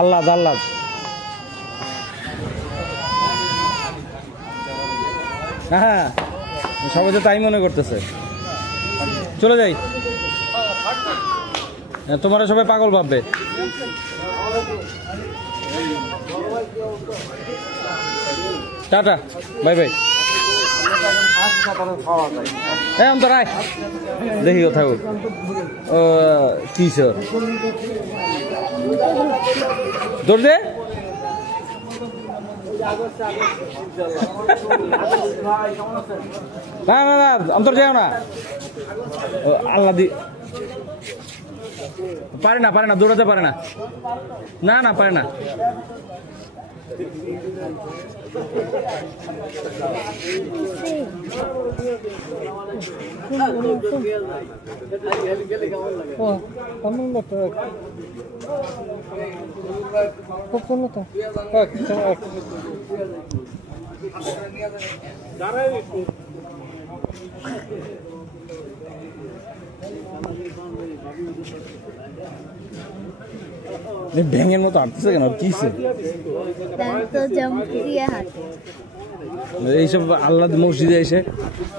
আল্লাদ আল্লাদ হ্যাঁ সবাই তো তাই মনে করতেছে। চলে যাই, তোমরা সবাই পাগল ভাববে। Tata, bye bye. হ্যাঁ অন্তর আয়, দেখি কথা কি স্যার দৌড় দে। না না না অন্তর যাও না, আল্লাহ দি পারে না, পারে না, দৌড়াতে পারে না, না না পারে না। ব্যাঙের মতো হাঁটতেছে কেন, কি এইসব আল্লাহ মসজিদে এসে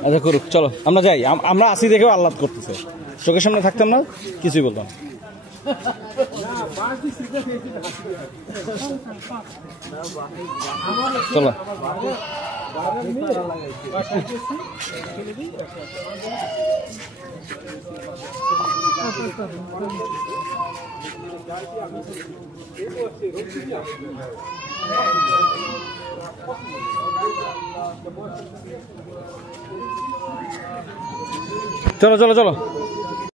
আচ্ছা করুক। চলো আমরা যাই, আমরা আসি দেখেও আল্লাহ করতেছে, চোখের সামনে থাকতাম না কিছুই বলতাম। চলো চলো চলো চলো।